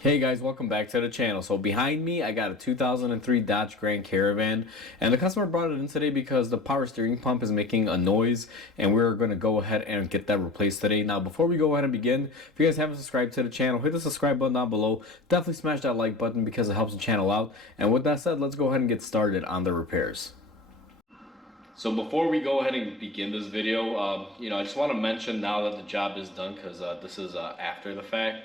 Hey guys, welcome back to the channel. So behind me, I got a 2003 Dodge Grand Caravan, and the customer brought it in today because the power steering pump is making a noise, and we're going to go ahead and get that replaced today. Now, before we go ahead and begin, if you guys haven't subscribed to the channel, hit the subscribe button down below. Definitely smash that like button because it helps the channel out. And with that said, let's go ahead and get started on the repairs. So before we go ahead and begin this video, I just want to mention now that the job is done, because this is after the fact.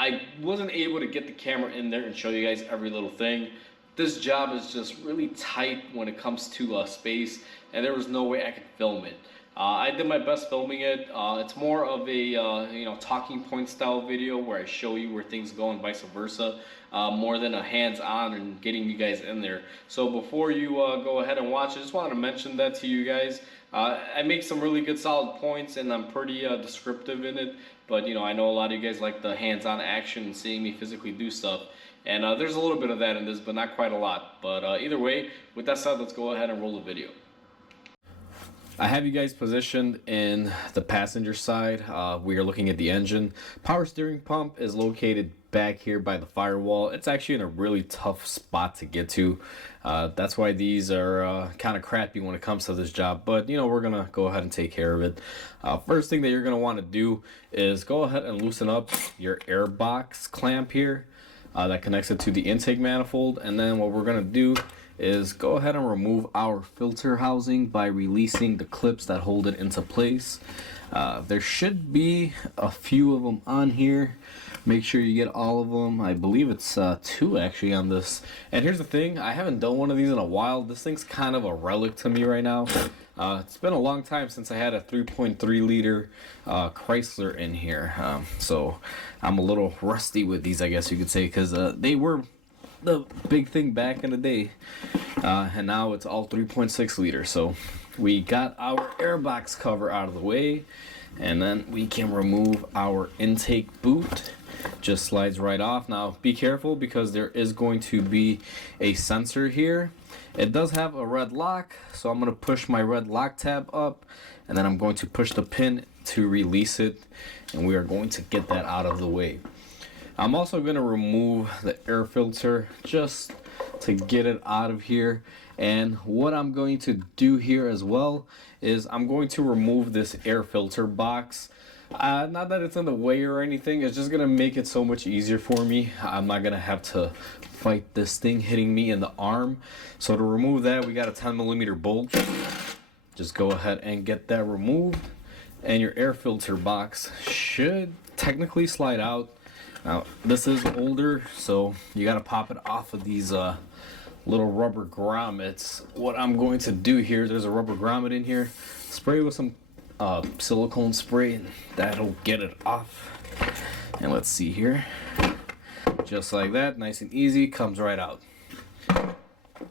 I wasn't able to get the camera in there and show you guys every little thing. This job is just really tight when it comes to space, and there was no way I could film it. I did my best filming it. It's more of a talking point style video where I show you where things go and vice versa, more than a hands-on and getting you guys in there. So before you go ahead and watch, I just wanted to mention that to you guys. I make some really good solid points, and I'm pretty descriptive in it, but I know a lot of you guys like the hands-on action and seeing me physically do stuff, and there's a little bit of that in this, but not quite a lot. But either way, with that said, let's go ahead and roll the video. I have you guys positioned in the passenger side. We are looking at the engine. Power steering pump is located back here by the firewall. It's actually in a really tough spot to get to. That's why these are kind of crappy when it comes to this job, but we're gonna go ahead and take care of it. First thing that you're gonna want to do is go ahead and loosen up your air box clamp here that connects it to the intake manifold, and then what we're gonna do is go ahead and remove our filter housing by releasing the clips that hold it into place. There should be a few of them on here. Make sure you get all of them. I believe it's 2 actually on this. And here's the thing, I haven't done one of these in a while. This thing's kind of a relic to me right now. It's been a long time since I had a 3.3 liter Chrysler in here. So I'm a little rusty with these, I guess you could say, because they were the big thing back in the day, and now it's all 3.6 liters. So we got our airbox cover out of the way, and then we can remove our intake boot. Just slides right off. Now be careful because there is going to be a sensor here. It does have a red lock, so I'm going to push my red lock tab up, and then I'm going to push the pin to release it, and we are going to get that out of the way. I'm also going to remove the air filter just to get it out of here. And what I'm going to do here as well is I'm going to remove this air filter box. Not that it's in the way or anything, it's just going to make it so much easier for me. I'm not going to have to fight this thing hitting me in the arm. So to remove that, we got a 10mm bolt. Just go ahead and get that removed, and your air filter box should technically slide out. Now this is older, so you got to pop it off of these little rubber grommets. What I'm going to do here, there's a rubber grommet in here, spray with some silicone spray, and that'll get it off. And let's see here, just like that, nice and easy, comes right out.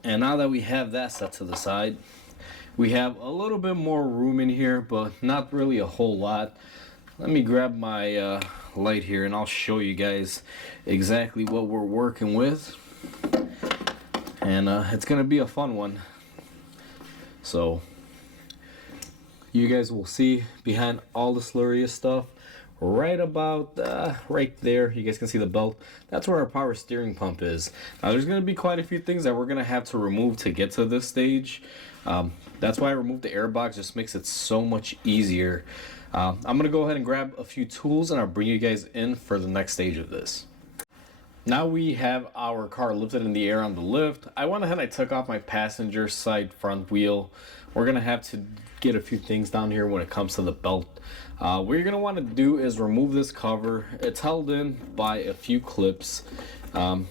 And now that we have that set to the side, we have a little bit more room in here, but not really a whole lot. Let me grab my light here, and I'll show you guys exactly what we're working with. And it's gonna be a fun one. So you guys will see behind all the slurry stuff, right about right there, you guys can see the belt. That's where our power steering pump is. Now there's going to be quite a few things that we're going to have to remove to get to this stage. That's why I removed the airbox, just makes it so much easier. I'm going to go ahead and grab a few tools, and I'll bring you guys in for the next stage of this. Now we have our car lifted in the air on the lift. I went ahead and I took off my passenger side front wheel. We're going to have to get a few things down here when it comes to the belt. What you're going to want to do is remove this cover. It's held in by a few clips.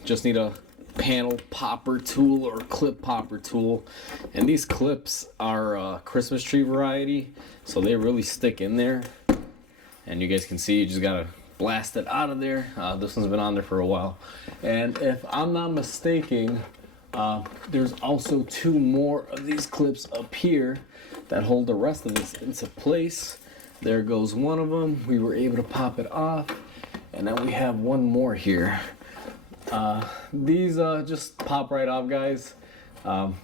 Just need a panel popper tool or clip popper tool. And these clips are Christmas tree variety, so they really stick in there. And you guys can see, you just got to blast it out of there. This one's been on there for a while. And if I'm not mistaken, there's also 2 more of these clips up here that hold the rest of this into place. There goes one of them. We were able to pop it off, and then we have one more here. These just pop right off, guys.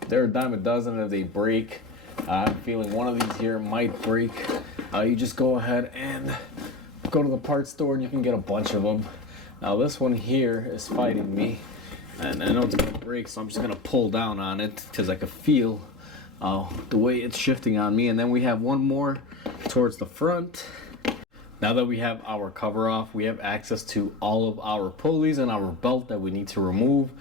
They're a dime a dozen if they break. I'm feeling one of these here might break. You just go ahead and go to the parts store and you can get a bunch of them. Now this one here is fighting me, and I know it's gonna break, so I'm just gonna pull down on it because I can feel the way it's shifting on me. And then we have one more towards the front. Now that we have our cover off, we have access to all of our pulleys and our belt that we need to remove.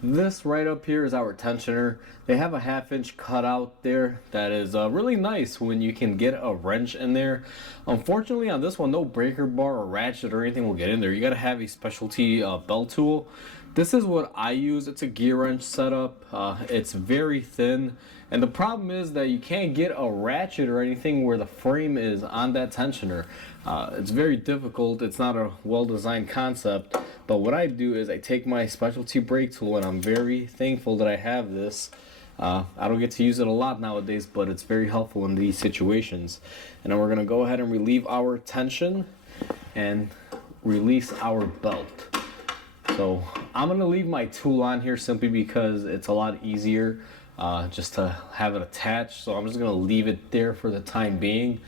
This right up here is our tensioner. They have a 1/2 inch cutout there that is really nice when you can get a wrench in there. Unfortunately on this one, no breaker bar or ratchet or anything will get in there. You gotta have a specialty belt tool. This is what I use. It's a gear wrench setup. It's very thin. And the problem is that you can't get a ratchet or anything where the frame is on that tensioner. It's very difficult. It's not a well-designed concept. But what I do is I take my specialty brake tool, and I'm very thankful that I have this. I don't get to use it a lot nowadays, but it's very helpful in these situations. And then we're going to go ahead and relieve our tension and release our belt. So I'm going to leave my tool on here simply because it's a lot easier just to have it attached. So I'm just going to leave it there for the time being.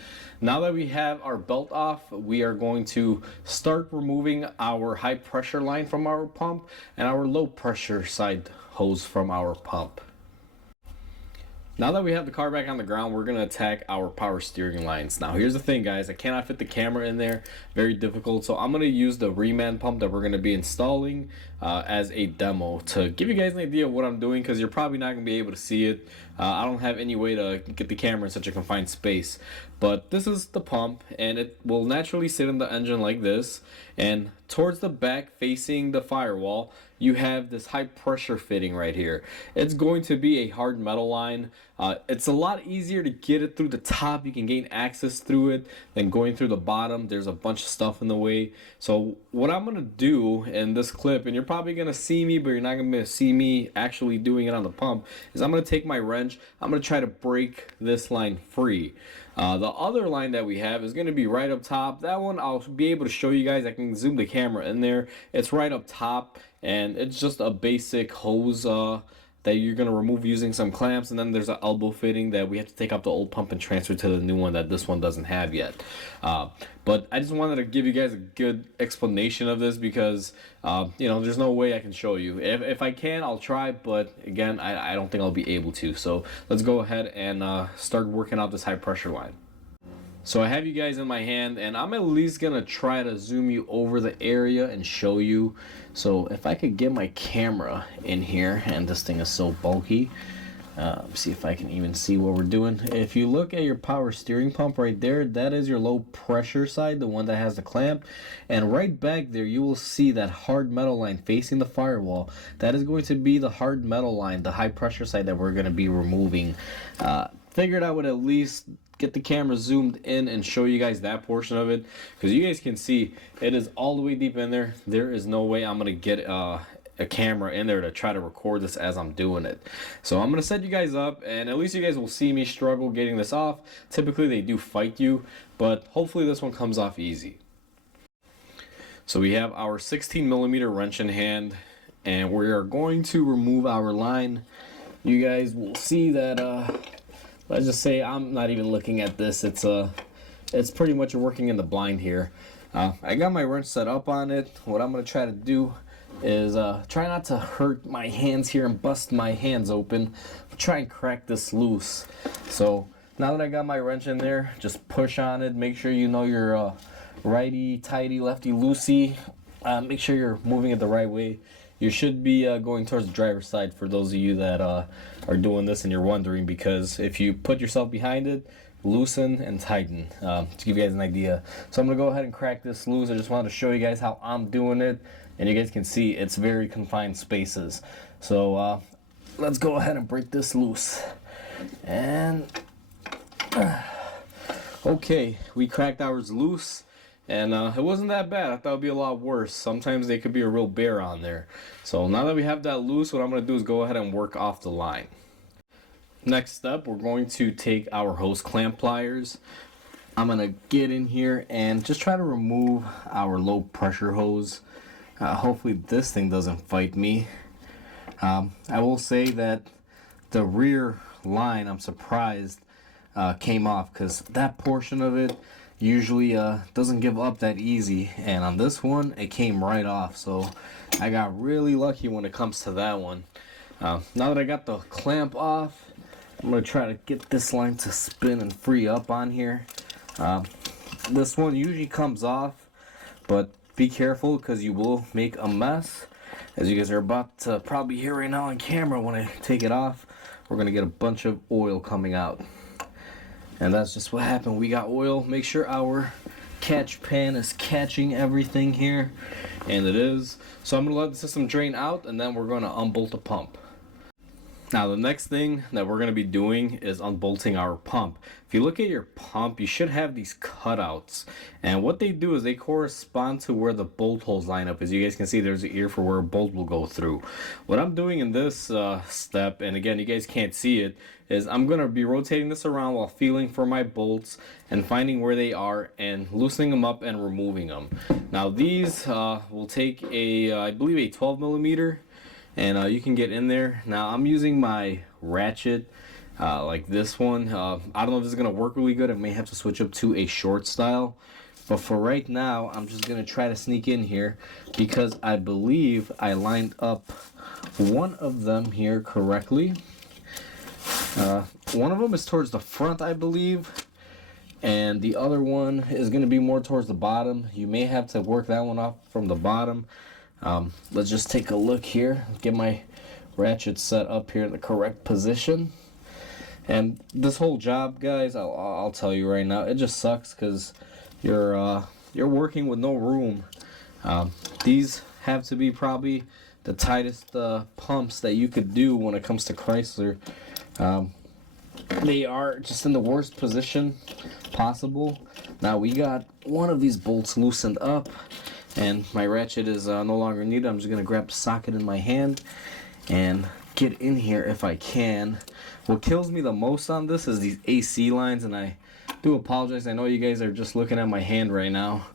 Now that we have our belt off, we are going to start removing our high pressure line from our pump and our low pressure side hose from our pump. Now that we have the car back on the ground, we're going to attack our power steering lines. Now here's the thing, guys, I cannot fit the camera in there, very difficult, so I'm going to use the reman pump that we're going to be installing as a demo to give you guys an idea of what I'm doing, because you're probably not going to be able to see it. I don't have any way to get the camera in such a confined space, but this is the pump, and it will naturally sit in the engine like this, and towards the back facing the firewall you have this high pressure fitting right here. It's going to be a hard metal line. It's a lot easier to get it through the top. You can gain access through it than going through the bottom. There's a bunch of stuff in the way. So what I'm gonna do in this clip, and you're probably gonna see me, but you're not gonna see me actually doing it on the pump, is I'm gonna take my wrench, I'm gonna try to break this line free. The other line that we have is going to be right up top. That one I'll be able to show you guys. I can zoom the camera in there. It's right up top, and it's just a basic hose that you're going to remove using some clamps, and then there's an elbow fitting that we have to take out the old pump and transfer to the new one that this one doesn't have yet. But I just wanted to give you guys a good explanation of this because you know, there's no way I can show you. If I can, I'll try, but again, I don't think I'll be able to. So let's go ahead and start working out this high pressure line. So I have you guys in my hand, and I'm at least gonna try to zoom you over the area and show you. So if I could get my camera in here, and this thing is so bulky, see if I can even see what we're doing. If you look at your power steering pump right there, that is your low pressure side, the one that has the clamp, and right back there you will see that hard metal line facing the firewall. That is going to be the hard metal line, the high pressure side that we're going to be removing. Figured I would at least get the camera zoomed in and show you guys that portion of it, because you guys can see it is all the way deep in there. There is no way I'm gonna get a camera in there to try to record this as I'm doing it. So I'm gonna set you guys up, and at least you guys will see me struggle getting this off. Typically they do fight you, but hopefully this one comes off easy. So we have our 16mm wrench in hand, and we are going to remove our line. You guys will see that let's just say I'm not even looking at this. It's pretty much working in the blind here. I got my wrench set up on it. What I'm gonna try to do is try not to hurt my hands here and bust my hands open. Try and crack this loose. So now that I got my wrench in there, just push on it. Make sure you know your righty tighty, lefty loosey. Make sure you're moving it the right way. You should be going towards the driver's side for those of you that are doing this and you're wondering, because if you put yourself behind it, loosen and tighten, to give you guys an idea. So I'm going to go ahead and crack this loose. I just wanted to show you guys how I'm doing it, and you guys can see it's very confined spaces. So let's go ahead and break this loose. And okay, we cracked ours loose. And it wasn't that bad. I thought it would be a lot worse. Sometimes they could be a real bear on there. So now that we have that loose, what I'm going to do is go ahead and work off the line. Next step, we're going to take our hose clamp pliers. I'm going to get in here and just try to remove our low pressure hose. Hopefully this thing doesn't fight me. I will say that the rear line, I'm surprised, came off, because that portion of it, usually doesn't give up that easy, and on this one it came right off, so I got really lucky when it comes to that one. Now that I got the clamp off, I'm going to try to get this line to spin and free up on here. This one usually comes off, but be careful because you will make a mess. As you guys are about to probably hear right now on camera, when I take it off, we're going to get a bunch of oil coming out. And that's just what happened. We got oil. Make sure our catch pan is catching everything here. And it is. So I'm going to let the system drain out, and then we're going to unbolt the pump. Now the next thing that we're going to be doing is unbolting our pump. If you look at your pump, you should have these cutouts, and what they do is they correspond to where the bolt holes line up. As you guys can see, there's an ear for where a bolt will go through. What I'm doing in this step, and again you guys can't see it, is I'm going to be rotating this around while feeling for my bolts and finding where they are and loosening them up and removing them. Now these will take a I believe a 12 millimeter, and you can get in there. Now I'm using my ratchet like this one. I don't know if this is going to work really good. I may have to switch up to a short style, but for right now I'm just going to try to sneak in here because I believe I lined up one of them here correctly. One of them is towards the front, I believe, and the other one is going to be more towards the bottom. You may have to work that one off from the bottom. Let's just take a look here. Get my ratchet set up here in the correct position. And this whole job, guys, I'll tell you right now, it just sucks because you're working with no room. These have to be probably the tightest pumps that you could do when it comes to Chrysler. They are just in the worst position possible. Now we got one of these bolts loosened up, and my ratchet is no longer needed. I'm just going to grab the socket in my hand and get in here if I can. What kills me the most on this is these AC lines, and I do apologize. I know you guys are just looking at my hand right now.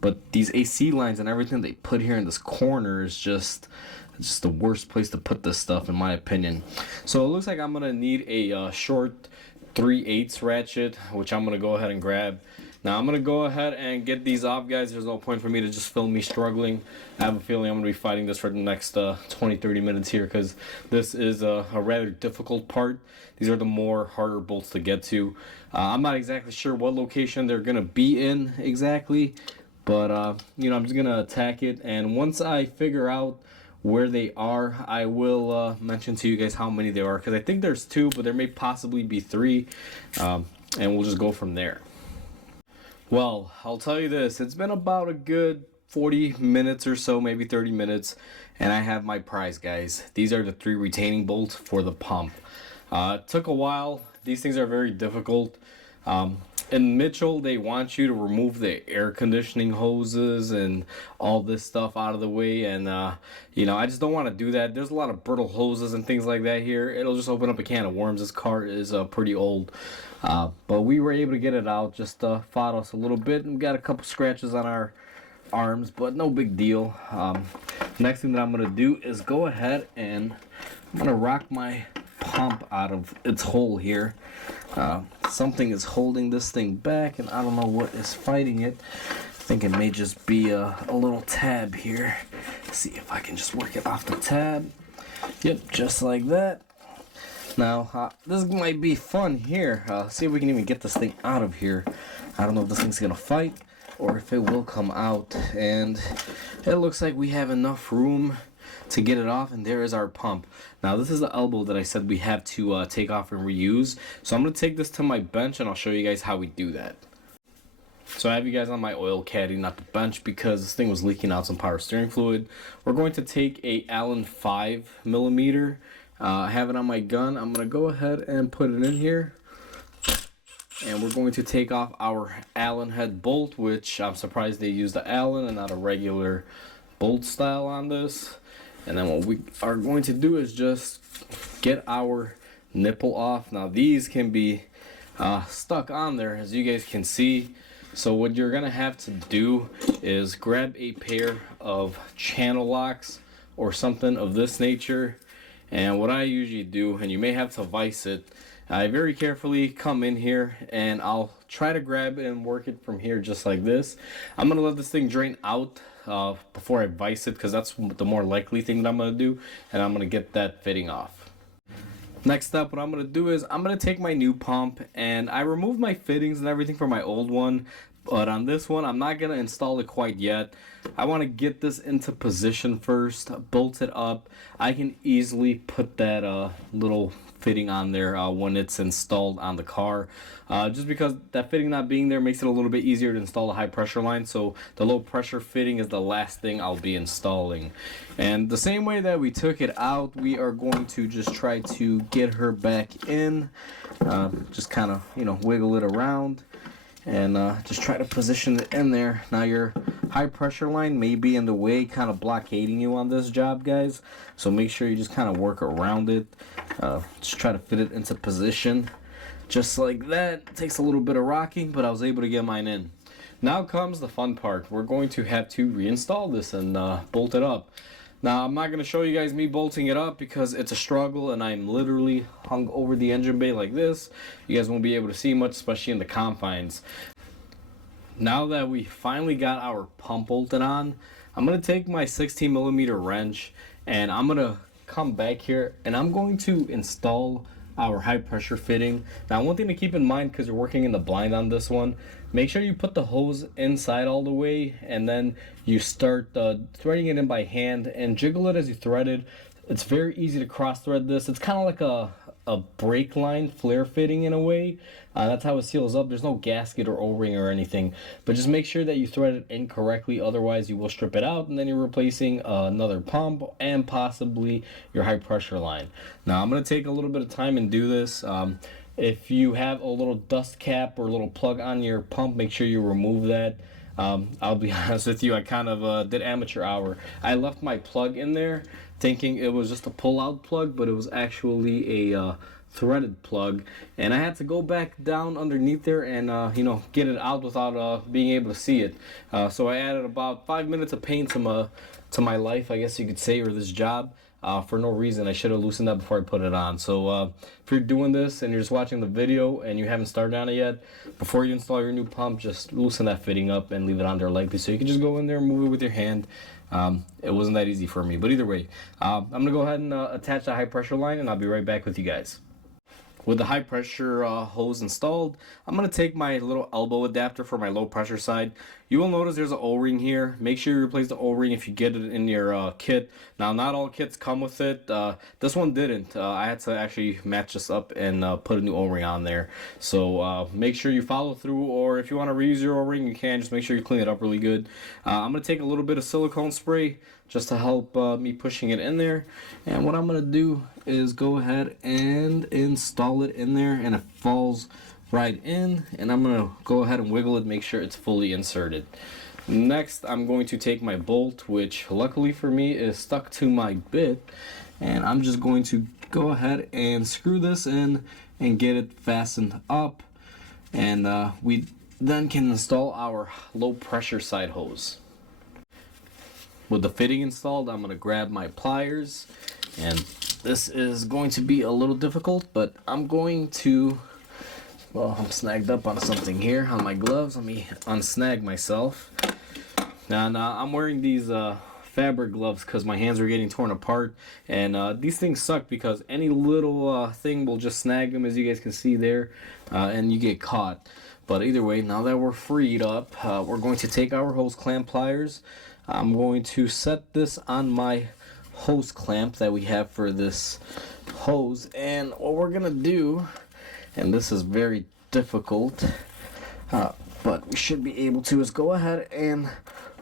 But these AC lines and everything they put here in this corner is just the worst place to put this stuff, in my opinion. So it looks like I'm going to need a short 3/8 ratchet, which I'm going to go ahead and grab. Now I'm going to go ahead and get these off, guys. There's no point for me to just film me struggling. I have a feeling I'm going to be fighting this for the next 20-30 minutes here because this is a rather difficult part. These are the more harder bolts to get to. I'm not exactly sure what location they're going to be in exactly, but you know, I'm just going to attack it. And once I figure out where they are, I will mention to you guys how many there are, because I think there's 2, but there may possibly be 3, and we'll just go from there. Well, I'll tell you this, it's been about a good 40 minutes or so, maybe 30 minutes, and I have my prize, guys. These are the 3 retaining bolts for the pump. It took a while. These things are very difficult. In Mitchell, they want you to remove the air conditioning hoses and all this stuff out of the way, and you know, I just don't want to do that. There's a lot of brittle hoses and things like that here. It'll just open up a can of worms. This car is pretty old, but we were able to get it out. Just fought us a little bit and got a couple scratches on our arms, but no big deal. Next thing that I'm gonna do is go ahead and I'm gonna rock my pump out of its hole here. Something is holding this thing back, and I don't know what is fighting it. I think it may just be a little tab here. Let's see if I can just work it off the tab. Yep, just like that. Now, this might be fun here. See if we can even get this thing out of here. I don't know if this thing's gonna fight or if it will come out. And it looks like we have enough room to get it off, and there is our pump. Now this is the elbow that I said we have to take off and reuse. So I'm going to take this to my bench and I'll show you guys how we do that. So I have you guys on my oil caddy, not the bench, because this thing was leaking out some power steering fluid. We're going to take a Allen 5mm. I have it on my gun. I'm going to go ahead and put it in here. And we're going to take off our Allen head bolt, which I'm surprised they used the Allen and not a regular bolt style on this. And then what we are going to do is just get our nipple off. Now these can be stuck on there, as you guys can see. So what you're gonna have to do is grab a pair of channel locks or something of this nature. And what I usually do, and you may have to vise it, I very carefully come in here and I'll try to grab it and work it from here just like this. I'm going to let this thing drain out before I vise it, because that's the more likely thing that I'm going to do, and I'm going to get that fitting off. Next up, what I'm going to do is I'm going to take my new pump, and I removed my fittings and everything from my old one, but on this one I'm not going to install it quite yet. I want to get this into position first, bolt it up. I can easily put that little fitting on there when it's installed on the car, just because that fitting not being there makes it a little bit easier to install a high pressure line. So the low pressure fitting is the last thing I'll be installing. And the same way that we took it out, we are going to just try to get her back in, just kind of, you know, wiggle it around and just try to position it in there. Now your high pressure line may be in the way, kind of blockading you on this job, guys, so make sure you just kind of work around it. Just try to fit it into position just like that. It takes a little bit of rocking, but I was able to get mine in. Now comes the fun part. We're going to have to reinstall this and bolt it up. Now I'm not going to show you guys me bolting it up because it's a struggle, and I'm literally hung over the engine bay like this. You guys won't be able to see much, especially in the confines. Now that we finally got our pump bolted on, I'm going to take my 16mm wrench and I'm going to come back here and I'm going to install our high pressure fitting. Now one thing to keep in mind, because you're working in the blind on this one, make sure you put the hose inside all the way and then you start threading it in by hand and jiggle it as you thread it. It's very easy to cross thread this. It's kind of like a brake line flare fitting in a way. That's how it seals up. There's no gasket or O-ring or anything, but just make sure that you thread it incorrectly, otherwise you will strip it out and then you're replacing another pump and possibly your high pressure line. Now I'm going to take a little bit of time and do this. If you have a little dust cap or a little plug on your pump, make sure you remove that. I'll be honest with you, I kind of did amateur hour. I left my plug in there thinking it was just a pull-out plug, but it was actually a threaded plug, and I had to go back down underneath there and you know, get it out without being able to see it. So I added about 5 minutes of pain to my life, I guess you could say, or this job. For no reason. I should have loosened that before I put it on. So if you're doing this and you're just watching the video and you haven't started on it yet, before you install your new pump, just loosen that fitting up and leave it on there lightly so you can just go in there and move it with your hand. It wasn't that easy for me, but either way, I'm gonna go ahead and attach the high pressure line, and I'll be right back with you guys. With the high pressure hose installed, I'm going to take my little elbow adapter for my low pressure side. You will notice there's an O-ring here. Make sure you replace the O-ring if you get it in your kit. Now, not all kits come with it. This one didn't. I had to actually match this up and put a new O-ring on there. So make sure you follow through, or if you want to reuse your O-ring, you can. Just make sure you clean it up really good. I'm going to take a little bit of silicone spray just to help me pushing it in there. And what I'm going to do is go ahead and install it in there, and it falls right in, and I'm going to go ahead and wiggle it, make sure it's fully inserted. Next, I'm going to take my bolt, which luckily for me is stuck to my bit, and I'm just going to go ahead and screw this in and get it fastened up, and we then can install our low pressure side hose. With the fitting installed, I'm going to grab my pliers, and this is going to be a little difficult, but I'm going to, well, I'm snagged up on something here on my gloves. Let me unsnag myself. Now I'm wearing these fabric gloves because my hands are getting torn apart, and these things suck because any little thing will just snag them, as you guys can see there, and you get caught. But either way, now that we're freed up, we're going to take our hose clamp pliers. I'm going to set this on my hose clamp that we have for this hose, and what we're gonna do, and this is very difficult, but we should be able to, is go ahead and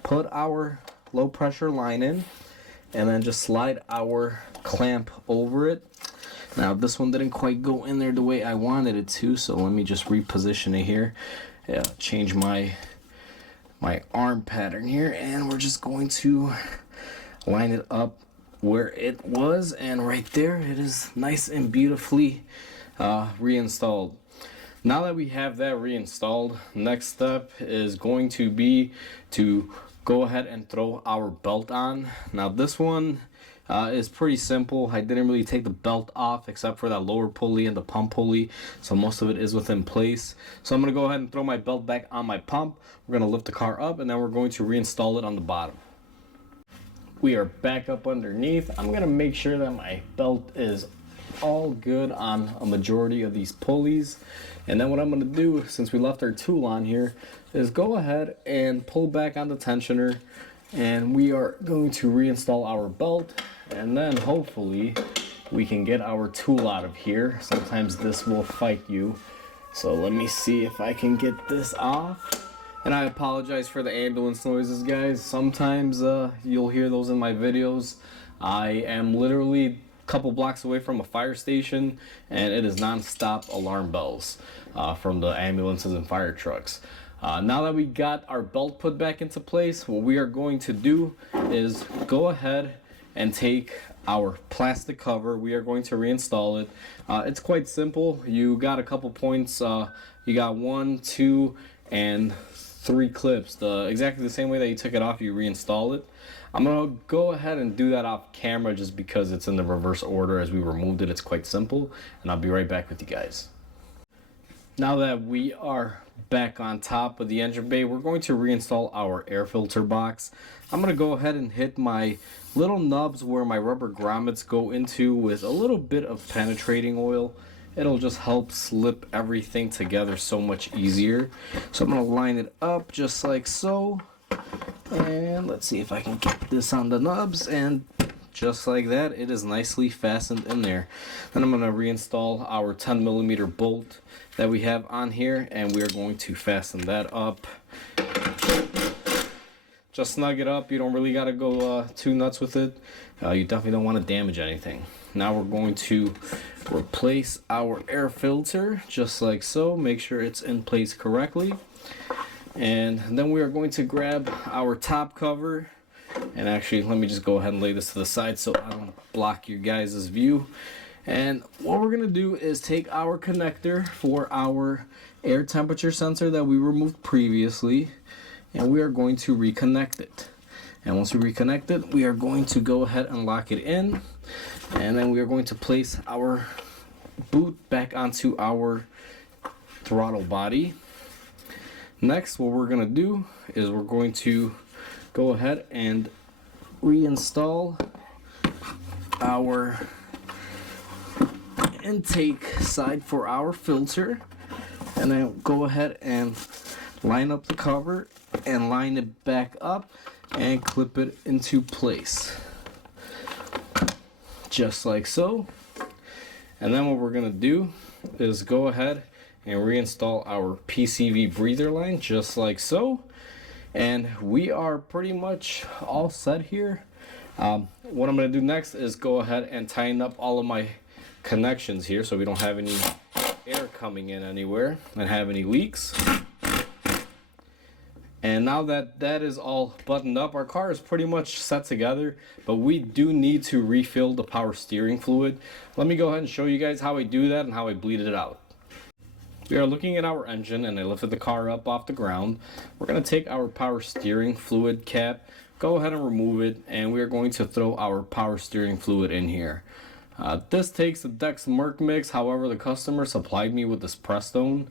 put our low pressure line in and then just slide our clamp over it. Now this one didn't quite go in there the way I wanted it to, so let me just reposition it here. Change my arm pattern here, and we're just going to line it up where it was, and right there it is nice and beautifully reinstalled. Now that we have that reinstalled, next step is going to be to go ahead and throw our belt on. Now this one is pretty simple. I didn't really take the belt off except for that lower pulley and the pump pulley, so most of it is within place. So I'm going to go ahead and throw my belt back on my pump. We're going to lift the car up, and then we're going to reinstall it on the bottom. We are back up underneath. I'm going to make sure that my belt is all good on a majority of these pulleys. And then what I'm going to do, since we left our tool on here, is go ahead and pull back on the tensioner, and we are going to reinstall our belt, and then hopefully we can get our tool out of here. Sometimes this will fight you. So let me see if I can get this off. And I apologize for the ambulance noises, guys. Sometimes you'll hear those in my videos. I am literally couple blocks away from a fire station, and it is non-stop alarm bells from the ambulances and fire trucks. Now that we got our belt put back into place, what we are going to do is go ahead and take our plastic cover. We are going to reinstall it. It's quite simple. You got a couple points. You got 1, 2, and 3 clips. Exactly the same way that you took it off, you reinstall it. I'm going to go ahead and do that off camera just because it's in the reverse order as we removed it. It's quite simple, and I'll be right back with you guys. Now that we are back on top of the engine bay, we're going to reinstall our air filter box. I'm going to go ahead and hit my little nubs where my rubber grommets go into with a little bit of penetrating oil. It'll just help slip everything together so much easier. So I'm going to line it up just like so. And let's see if I can get this on the nubs, and just like that, it is nicely fastened in there. Then I'm going to reinstall our 10mm bolt that we have on here, and we are going to fasten that up. Just snug it up. You don't really got to go too nuts with it. You definitely don't want to damage anything. Now we're going to replace our air filter just like so. Make sure it's in place correctly. And then we are going to grab our top cover, and actually let me just go ahead and lay this to the side so I don't block your guys' view. And what we're going to do is take our connector for our air temperature sensor that we removed previously, and we are going to reconnect it. And once we reconnect it, we are going to go ahead and lock it in, and then we are going to place our boot back onto our throttle body. Next, what we're going to do is we're going to go ahead and reinstall our intake side for our filter, and then go ahead and line up the cover and line it back up and clip it into place just like so. And then what we're going to do is go ahead and reinstall our PCV breather line just like so, and we are pretty much all set here. What I'm going to do next is go ahead and tighten up all of my connections here so we don't have any air coming in anywhere and have any leaks. And now that that is all buttoned up, our car is pretty much set together, but we do need to refill the power steering fluid. Let me go ahead and show you guys how I do that and how I bleed it out. We are looking at our engine, and I lifted the car up off the ground. We're going to take our power steering fluid cap, go ahead and remove it, and we are going to throw our power steering fluid in here. This takes the Dex Merc mix, however the customer supplied me with this Prestone.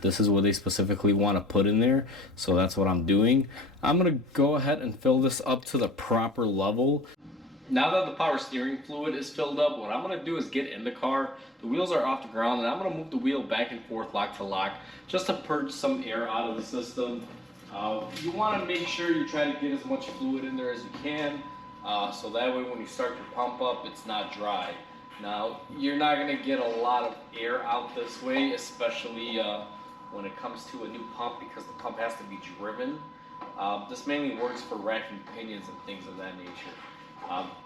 This is what they specifically want to put in there, so that's what I'm doing. I'm going to go ahead and fill this up to the proper level. Now that the power steering fluid is filled up, what I'm going to do is get in the car. The wheels are off the ground, and I'm going to move the wheel back and forth, lock to lock, just to purge some air out of the system. You want to make sure you try to get as much fluid in there as you can, so that way when you start your pump up, it's not dry. Now, you're not going to get a lot of air out this way, especially when it comes to a new pump, because the pump has to be driven. This mainly works for racking pinions and things of that nature.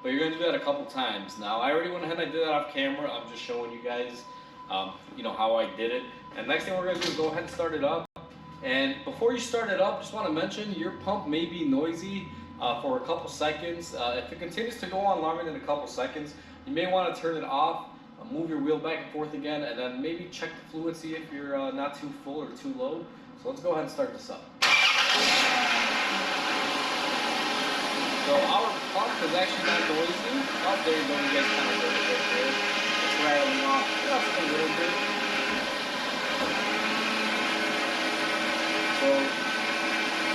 But you're going to do that a couple times. Now, I already went ahead and I did that off camera. I'm just showing you guys, how I did it. And next thing we're going to do is go ahead and start it up. And before you start it up, just want to mention your pump may be noisy for a couple seconds. If it continues to go on longer than a couple seconds, you may want to turn it off, move your wheel back and forth again, and then maybe check the fluid, see if you're not too full or too low. So let's go ahead and start this up. So our pump is actually not noisy. Oh, there you go. You guys kind of heard it right there. It's rattling off just a little bit. So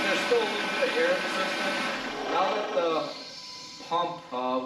there's still a little bit of air in the system. Now that the pump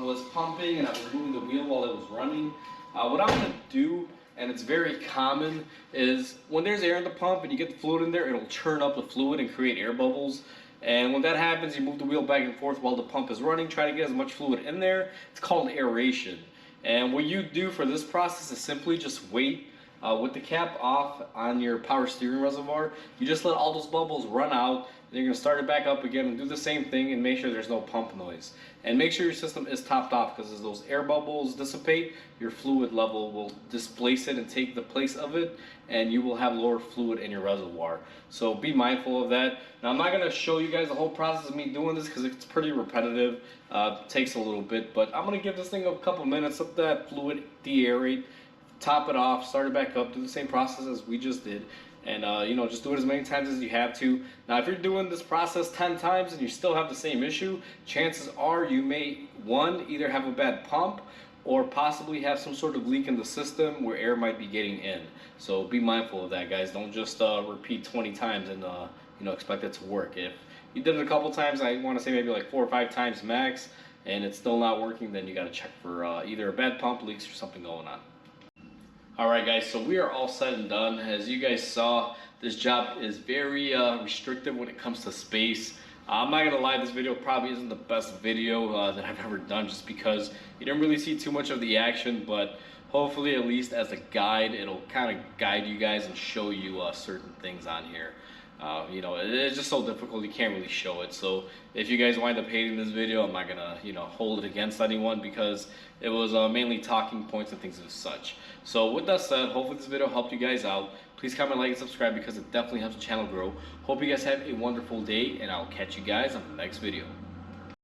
was pumping and I was moving the wheel while it was running, what I'm going to do, and it's very common, is when there's air in the pump and you get the fluid in there, it'll churn up the fluid and create air bubbles. And when that happens, you move the wheel back and forth while the pump is running, try to get as much fluid in there. It's called aeration. And what you do for this process is simply just wait with the cap off on your power steering reservoir. You just let all those bubbles run out. Then you're going to start it back up again and do the same thing and make sure there's no pump noise. And make sure your system is topped off, because as those air bubbles dissipate, your fluid level will displace it and take the place of it, and you will have lower fluid in your reservoir. So be mindful of that. Now I'm not going to show you guys the whole process of me doing this because it's pretty repetitive. Takes a little bit, but I'm going to give this thing a couple minutes, let that fluid de-aerate, top it off, start it back up, do the same process as we just did. And you know, just do it as many times as you have to. Now if you're doing this process 10 times and you still have the same issue, chances are you may, one, either have a bad pump or possibly have some sort of leak in the system where air might be getting in. So be mindful of that, guys. Don't just repeat 20 times and you know, expect it to work. If you did it a couple times, I want to say maybe like 4 or 5 times max, and it's still not working, then you got to check for either a bad pump, leaks, or something going on. Alright guys, so we are all said and done. As you guys saw, this job is very restrictive when it comes to space. I'm not going to lie, this video probably isn't the best video that I've ever done, just because you don't really see too much of the action, but hopefully at least as a guide, it'll kind of guide you guys and show you certain things on here. You know, it's just so difficult, you can't really show it. So if you guys wind up hating this video, I'm not gonna, you know, hold it against anyone, because it was mainly talking points and things of such. So with that said, hopefully this video helped you guys out. Please comment, like, and subscribe, because it definitely helps the channel grow. Hope you guys have a wonderful day, and I'll catch you guys on the next video.